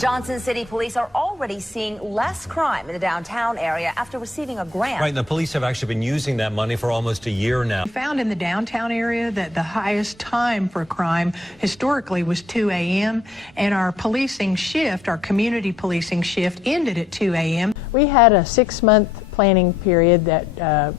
Johnson City police are already seeing less crime in the downtown area after receiving a grant. Right, and the police have actually been using that money for almost a year now. We found in the downtown area that the highest time for crime historically was 2 a.m. and our policing shift, our community policing shift, ended at 2 a.m. We had a 6-month planning period that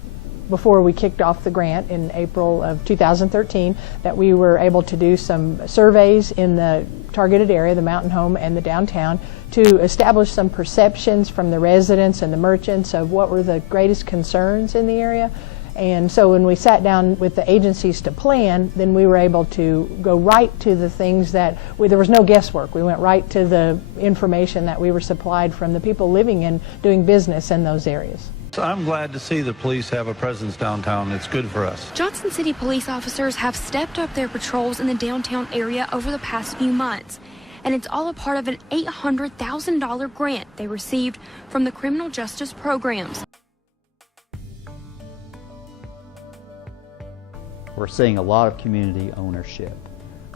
before we kicked off the grant in April of 2013, that we were able to do some surveys in the targeted area, the Mountain Home and the downtown, to establish some perceptions from the residents and the merchants of what were the greatest concerns in the area. And so when we sat down with the agencies to plan, then we were able to go right to the things that, there was no guesswork. We went right to the information that we were supplied from the people living and doing business in those areas. I'm glad to see the police have a presence downtown. It's good for us. Johnson City police officers have stepped up their patrols in the downtown area over the past few months, and it's all a part of an $800,000 grant they received from the criminal justice programs. We're seeing a lot of community ownership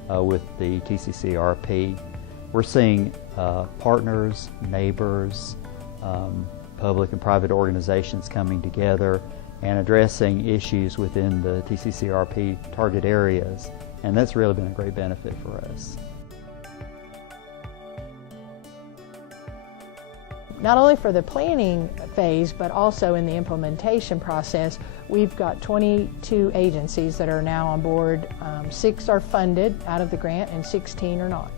with the Tccrp. We're seeing partners, neighbors, public and private organizations coming together and addressing issues within the Tccrp target areas, and that's really been a great benefit for us. Not only for the planning phase, but also in the implementation process, we've got 22 agencies that are now on board. 6 are funded out of the grant and 16 are not.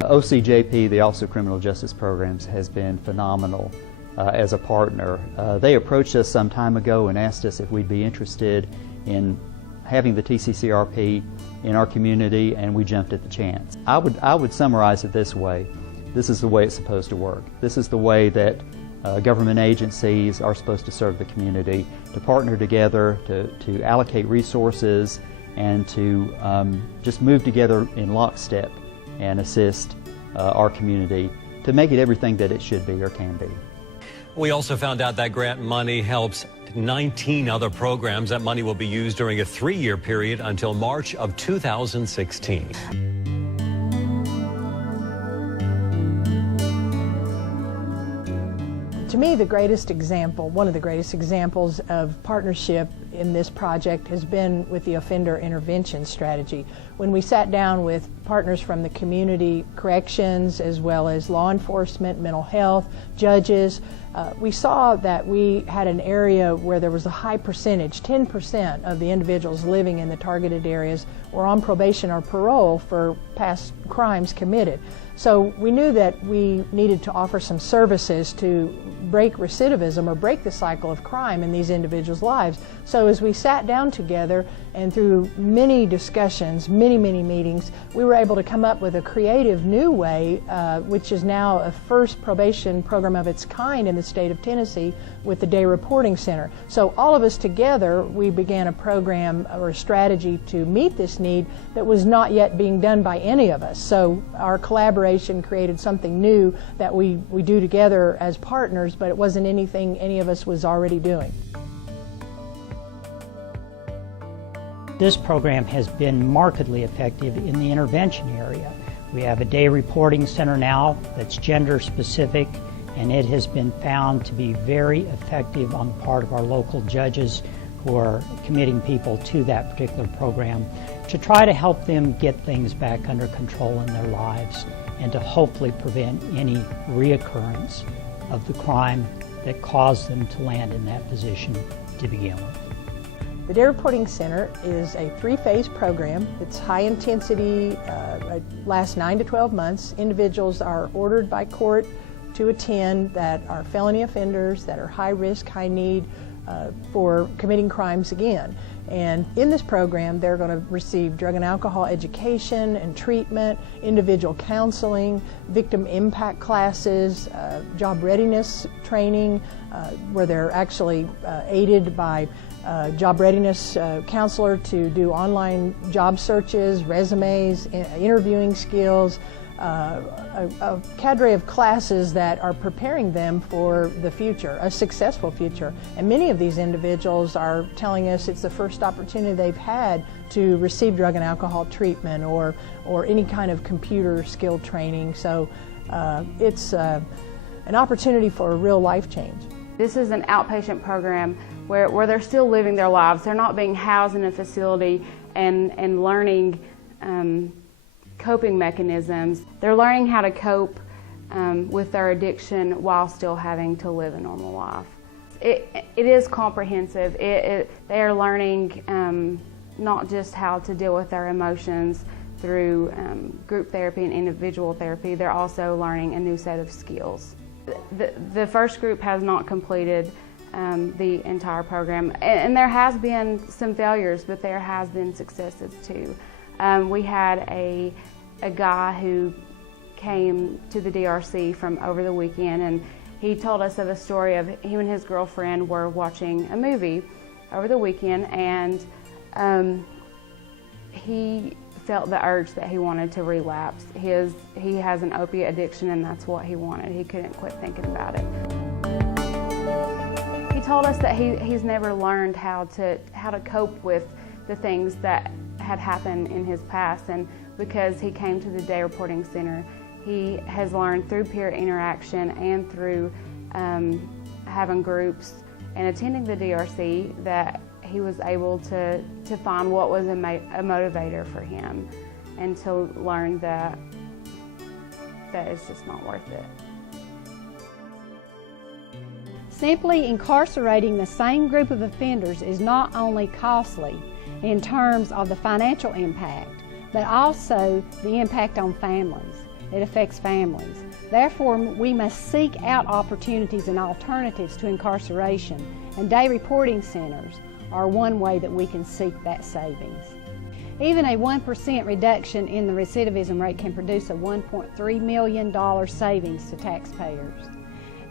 OCJP, the Office of Criminal Justice Programs, has been phenomenal as a partner. They approached us some time ago and asked us if we'd be interested in having the Tccrp in our community, and we jumped at the chance. I would summarize it this way. This is the way it's supposed to work. This is the way that government agencies are supposed to serve the community, to partner together, to allocate resources, and to just move together in lockstep and assist our community to make it everything that it should be or can be. We also found out that grant money helps 19 other programs. That money will be used during a 3-year period until March of 2016. To me, the greatest example, one of the greatest examples of partnership in this project has been with the offender intervention strategy. When we sat down with partners from the community corrections as well as law enforcement, mental health, judges, we saw that we had an area where there was a high percentage, 10% of the individuals living in the targeted areas were on probation or parole for past crimes committed. So we knew that we needed to offer some services to break recidivism or break the cycle of crime in these individuals' lives. So as we sat down together and through many discussions, many meetings, we were able to come up with a creative new way, which is now a first probation program of its kind in the state of Tennessee with the Day Reporting Center. So all of us together, we began a program or a strategy to meet this need that was not yet being done by any of us. So our collaboration created something new that we do together as partners, but it wasn't anything any of us was already doing. This program has been markedly effective in the intervention area. We have a day reporting center now that's gender specific, and it has been found to be very effective on the part of our local judges who are committing people to that particular program to try to help them get things back under control in their lives and to hopefully prevent any reoccurrence of the crime that caused them to land in that position to begin with. The Day Reporting Center is a 3-phase program. It's high intensity, lasts 9 to 12 months. Individuals are ordered by court to attend that are felony offenders, that are high risk, high need for committing crimes again. And in this program, they're going to receive drug and alcohol education and treatment, individual counseling, victim impact classes, job readiness training, where they're actually aided by job readiness counselor to do online job searches, resumes, interviewing skills, a cadre of classes that are preparing them for the future, a successful future. And many of these individuals are telling us it's the first opportunity they've had to receive drug and alcohol treatment or any kind of computer skill training. So it's an opportunity for a real life change. This is an outpatient program where they're still living their lives. They're not being housed in a facility and learning coping mechanisms. They're learning how to cope with their addiction while still having to live a normal life. It is comprehensive. They are learning not just how to deal with their emotions through group therapy and individual therapy. They're also learning a new set of skills. The first group has not completed the entire program, and there has been some failures, but there has been successes too. We had a guy who came to the DRC from over the weekend, and he told us of a story of him and his girlfriend were watching a movie over the weekend, and he felt the urge that he wanted to relapse. He has an opiate addiction, and that's what he wanted. He couldn't quit thinking about it. He told us that he's never learned how to cope with the things that had happened in his past, and because he came to the Day Reporting Center, he has learned through peer interaction and through having groups and attending the DRC that he was able to find what was a motivator for him, and to learn that it's just not worth it. Simply incarcerating the same group of offenders is not only costly in terms of the financial impact, but also the impact on families. It affects families. Therefore, we must seek out opportunities and alternatives to incarceration, and day reporting centers are one way that we can seek that savings. Even a 1% reduction in the recidivism rate can produce a $1.3 million savings to taxpayers.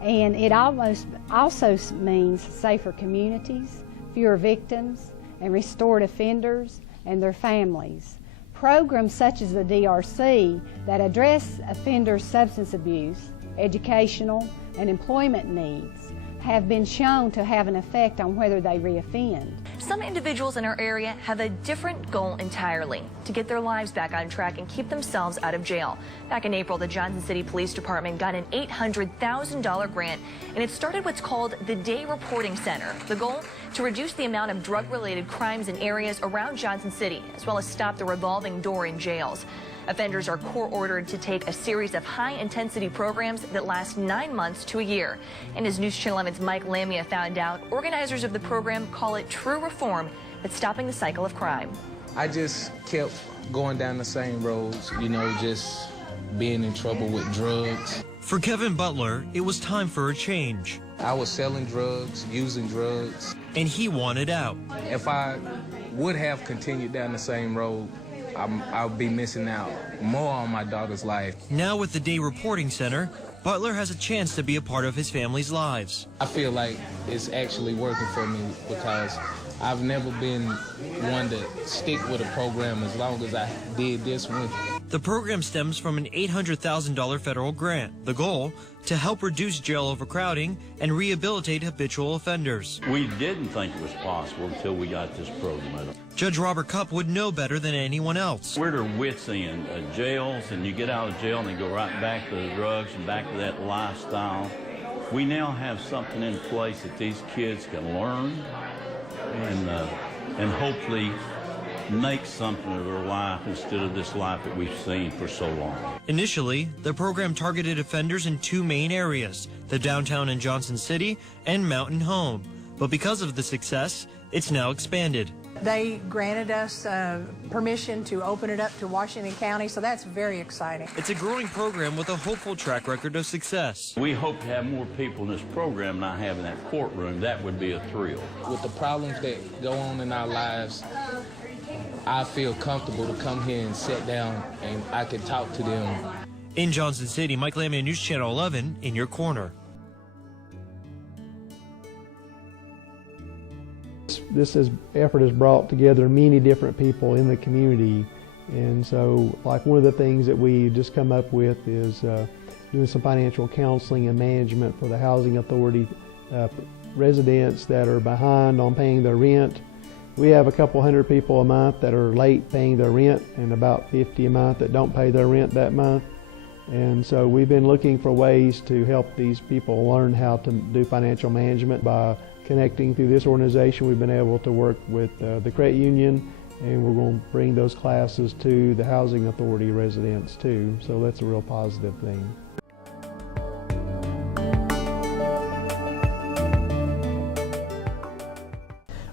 And it also means safer communities, fewer victims, and restored offenders and their families. Programs such as the DRC that address offenders' substance abuse, educational, and employment needs have been shown to have an effect on whether they reoffend. Some individuals in our area have a different goal entirely: to get their lives back on track and keep themselves out of jail. Back in April, the Johnson City Police Department got an $800,000 grant, and it started what's called the Day Reporting Center. The goal? To reduce the amount of drug-related crimes in areas around Johnson City, as well as stop the revolving door in jails. Offenders are court-ordered to take a series of high-intensity programs that last 9 months to a year. And as News Channel 11's Mike Lamia found out, organizers of the program call it true reform that's stopping the cycle of crime. I just kept going down the same roads, just being in trouble with drugs. For Kevin Butler, it was time for a change. I was selling drugs, using drugs. And he wanted out. If I would have continued down the same road, I'll be missing out more on my daughter's life. Now with the Day Reporting Center, Butler has a chance to be a part of his family's lives. I feel like it's actually working for me because I've never been one to stick with a program as long as I did this one. The program stems from an $800,000 federal grant. The goal? To help reduce jail overcrowding and rehabilitate habitual offenders. We didn't think it was possible until we got this program. Judge Robert Cupp would know better than anyone else. We're their wits end. Jails, and you get out of jail and they go right back to the drugs and back to that lifestyle. We now have something in place that these kids can learn and hopefully make something of their life instead of this life that we've seen for so long. Initially, the program targeted offenders in two main areas, the downtown in Johnson City and Mountain Home. But because of the success, it's now expanded. They granted us permission to open it up to Washington County, so that's very exciting. It's a growing program with a hopeful track record of success. We hope to have more people in this program than I have in that courtroom. That would be a thrill. With the problems that go on in our lives, I feel comfortable to come here and sit down and I can talk to them. In Johnson City, Mike Lamia, News Channel 11, in your corner. This effort has brought together many different people in the community And so, like, one of the things that we just come up with is doing some financial counseling and management for the housing authority residents that are behind on paying their rent. We have a couple hundred people a month that are late paying their rent, and about 50 a month that don't pay their rent that month. And so we've been looking for ways to help these people learn how to do financial management. By connecting through this organization, we've been able to work with the credit union, and we're going to bring those classes to the housing authority residents too. So that's a real positive thing.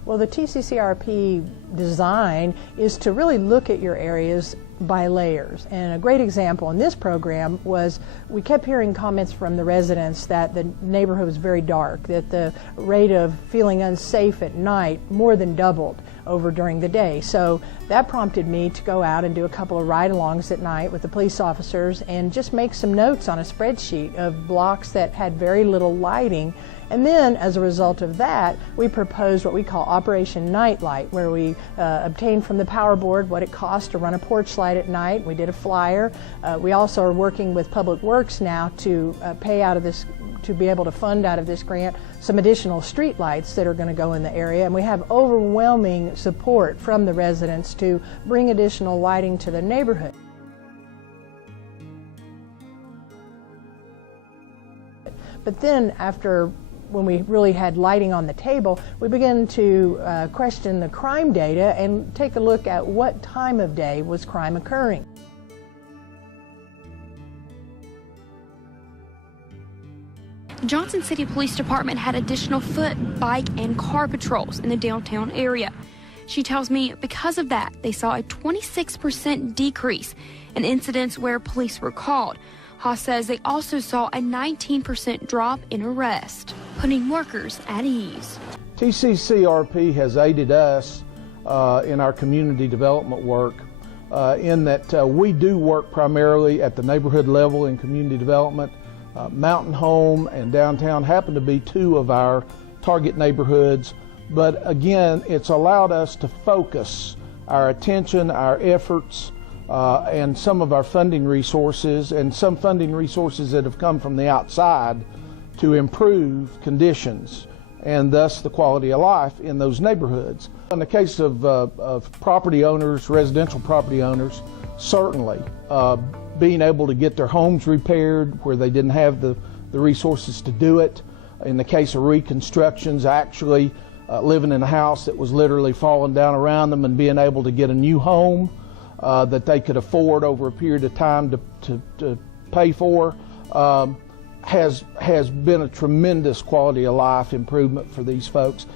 Well, the Tccrp design is to really look at your areas by layers. And a great example in this program was we kept hearing comments from the residents that the neighborhood was very dark, that the rate of feeling unsafe at night more than doubled over during the day. So that prompted me to go out and do a couple of ride-alongs at night with the police officers and just make some notes on a spreadsheet of blocks that had very little lighting. And then, as a result of that, we proposed what we call Operation Nightlight, where we obtained from the power board what it costs to run a porch light at night. We did a flyer. We also are working with Public Works now to pay out of this, to be able to fund out of this grant some additional street lights that are going to go in the area. And we have overwhelming support from the residents to bring additional lighting to the neighborhood. But then, when we really had lighting on the table, we began to question the crime data and take a look at what time of day was crime occurring. Johnson City Police Department had additional foot, bike, and car patrols in the downtown area. She tells me because of that, they saw a 26% decrease in incidents where police were called. Haas says they also saw a 19% drop in arrest, putting workers at ease. Tccrp has aided us in our community development work in that we do work primarily at the neighborhood level in community development. Mountain Home and downtown happen to be two of our target neighborhoods, but again, it's allowed us to focus our attention, our efforts, and some of our funding resources, and some funding resources that have come from the outside to improve conditions and thus the quality of life in those neighborhoods. In the case of property owners, residential property owners, certainly being able to get their homes repaired where they didn't have the resources to do it. In the case of reconstructions, actually living in a house that was literally falling down around them and being able to get a new home that they could afford over a period of time to pay for has been a tremendous quality of life improvement for these folks.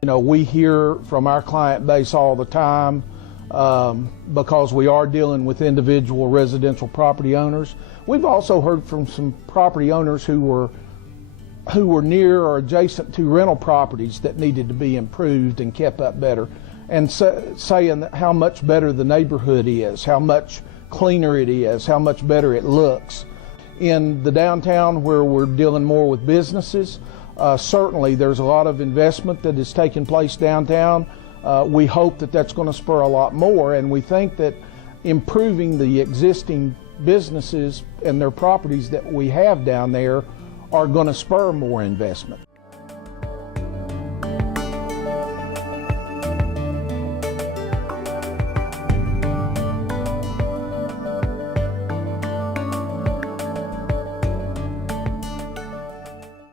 You know, we hear from our client base all the time because we are dealing with individual residential property owners. We've also heard from some property owners who were near or adjacent to rental properties that needed to be improved and kept up better, and saying how much better the neighborhood is, how much cleaner it is, how much better it looks. In the downtown, where we're dealing more with businesses, certainly there's a lot of investment that is taking place downtown. We hope that that's going to spur a lot more, and we think that improving the existing businesses and their properties that we have down there are going to spur more investment.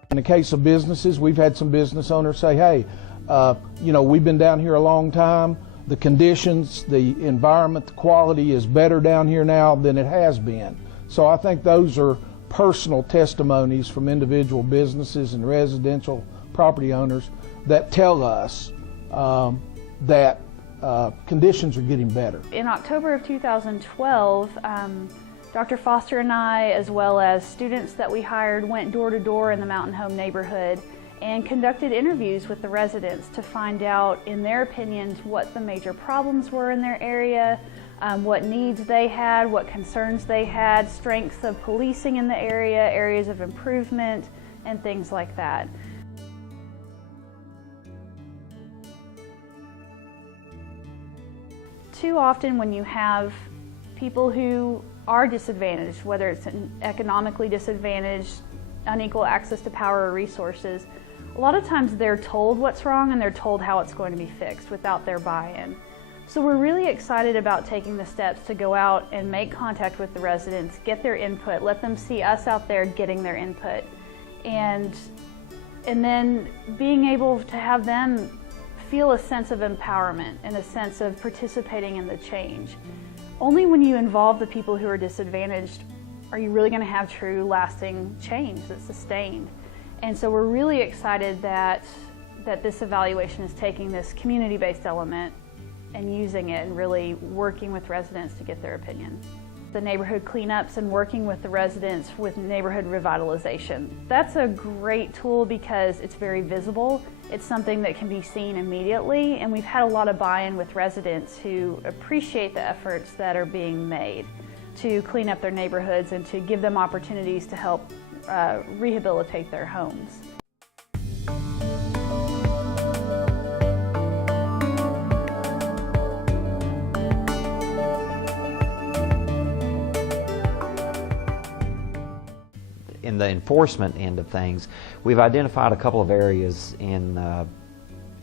In the case of businesses, we've had some business owners say, hey, you know, we've been down here a long time. The conditions, the environment, the quality is better down here now than it has been. So I think those are personal testimonies from individual businesses and residential property owners that tell us that conditions are getting better. In October of 2012, Dr. Foster and I, as well as students that we hired, went door to door in the Mountain Home neighborhood and conducted interviews with the residents to find out, in their opinions, what the major problems were in their area, what needs they had, what concerns they had, strengths of policing in the area, areas of improvement, and things like that. Too often when you have people who are disadvantaged, whether it's economically disadvantaged, unequal access to power or resources, a lot of times they're told what's wrong and they're told how it's going to be fixed without their buy-in. So we're really excited about taking the steps to go out and make contact with the residents, get their input, let them see us out there getting their input, and then being able to have them feel a sense of empowerment and a sense of participating in the change. Only when you involve the people who are disadvantaged are you really going to have true lasting change that's sustained. And so we're really excited that this evaluation is taking this community-based element and using it and really working with residents to get their opinion. The neighborhood cleanups and working with the residents with neighborhood revitalization. That's a great tool because it's very visible. It's something that can be seen immediately, and we've had a lot of buy-in with residents who appreciate the efforts that are being made to clean up their neighborhoods and to give them opportunities to help rehabilitate their homes. In the enforcement end of things, we've identified a couple of areas in the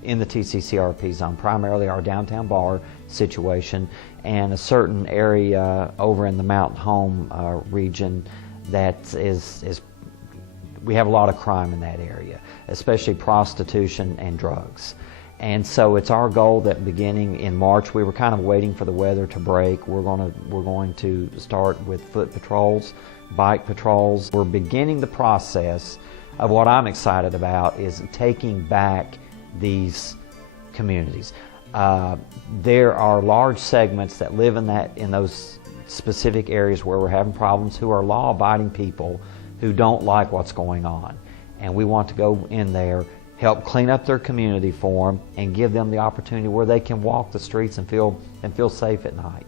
Tccrp zone, primarily our downtown bar situation and a certain area over in the Mountain Home region that we have a lot of crime in that area, especially prostitution and drugs. And so it's our goal that beginning in March, we were kind of waiting for the weather to break. We're going to start with foot patrols, bike patrols. We're beginning the process of what I'm excited about is taking back these communities. There are large segments that live in those specific areas where we're having problems who are law-abiding people who don't like what's going on. And we want to go in there, help clean up their community for them, and give them the opportunity where they can walk the streets and feel safe at night.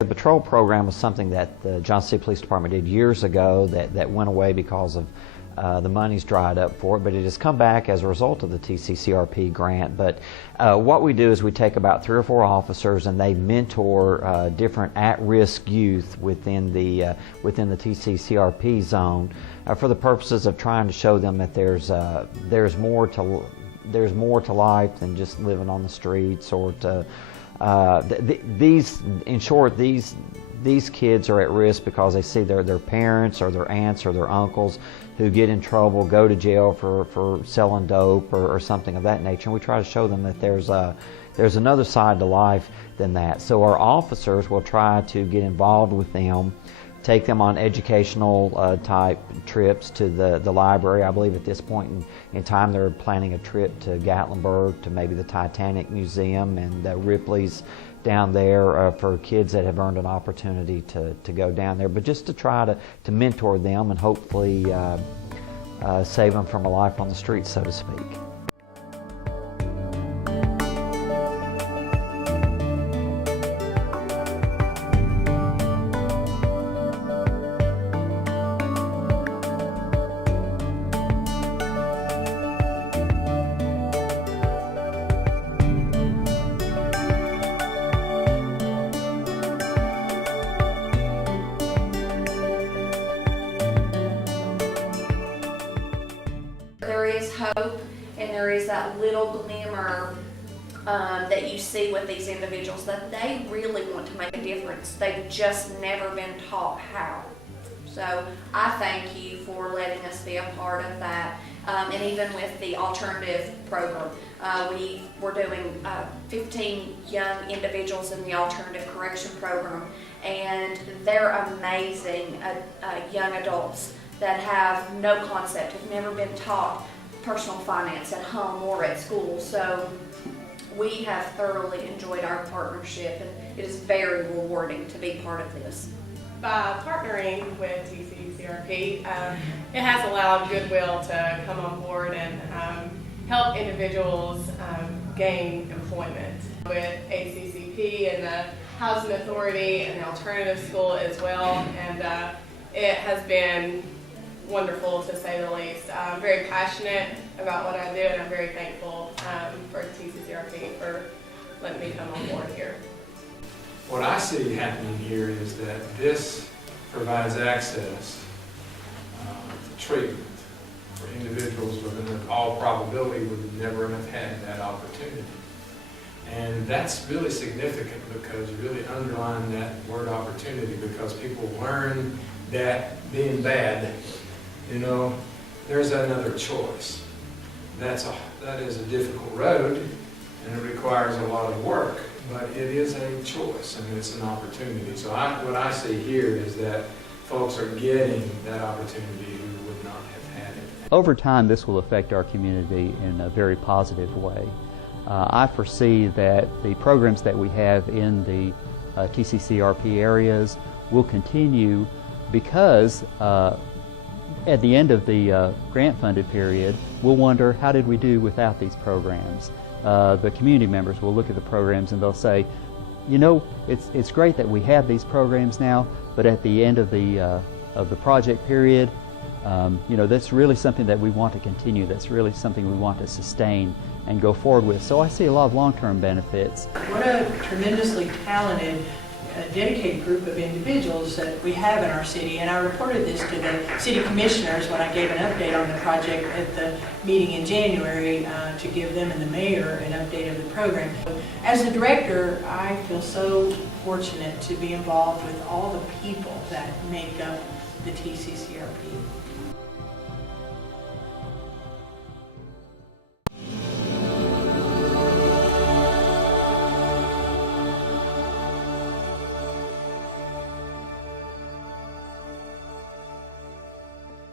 The patrol program was something that the Johnson City Police Department did years ago that went away because of the money's dried up for it, but it has come back as a result of the Tccrp grant. But what we do is we take about 3 or 4 officers and they mentor different at-risk youth within the Tccrp zone for the purposes of trying to show them that there's more to life than just living on the streets or to in short, these kids are at risk because they see their parents or their aunts or their uncles who get in trouble, go to jail for selling dope or something of that nature. And we try to show them that there's another side to life than that. So our officers will try to get involved with them, take them on educational type trips to the library. I believe at this point in time they're planning a trip to Gatlinburg, to maybe the Titanic Museum and Ripley's down there for kids that have earned an opportunity to go down there, but just to try to mentor them and hopefully save them from a life on the streets, so to speak. There is hope and there is that little glimmer that you see with these individuals that they really want to make a difference. They've just never been taught how. So I thank you for letting us be a part of that. And even with the alternative program, we were doing 15 young individuals in the alternative correction program, and they're amazing young adults that have no concept, have never been taught personal finance at home or at school. So we have thoroughly enjoyed our partnership, and it is very rewarding to be part of this. By partnering with Tccrp TCCRP. It has allowed Goodwill to come on board and help individuals gain employment with ACCP and the Housing Authority and the Alternative School as well. And it has been wonderful, to say the least. I'm very passionate about what I do, and I'm very thankful for TCCRP for letting me come on board here. What I see happening here is that this provides access to treatment for individuals who in all probability would never have had that opportunity. And that's really significant because you really underline that word opportunity, because people learn that being bad, you know, there's another choice. That is a difficult road, and it requires a lot of work, but it is a choice and it's an opportunity. So what I see here is that folks are getting that opportunity who would not have had it. Over time, this will affect our community in a very positive way. I foresee that the programs that we have in the TCCRP areas will continue, because at the end of the grant-funded period, we'll wonder, how did we do without these programs? The community members will look at the programs and they'll say, you know, it's great that we have these programs now, but at the end of the project period, you know, that's really something that we want to continue. That's really something we want to sustain and go forward with. So I see a lot of long-term benefits. What a tremendously talented, dedicated group of individuals that we have in our city, and I reported this to the city commissioners when I gave an update on the project at the meeting in January to give them and the mayor an update of the program. As the director, I feel so fortunate to be involved with all the people that make up the TCCRP.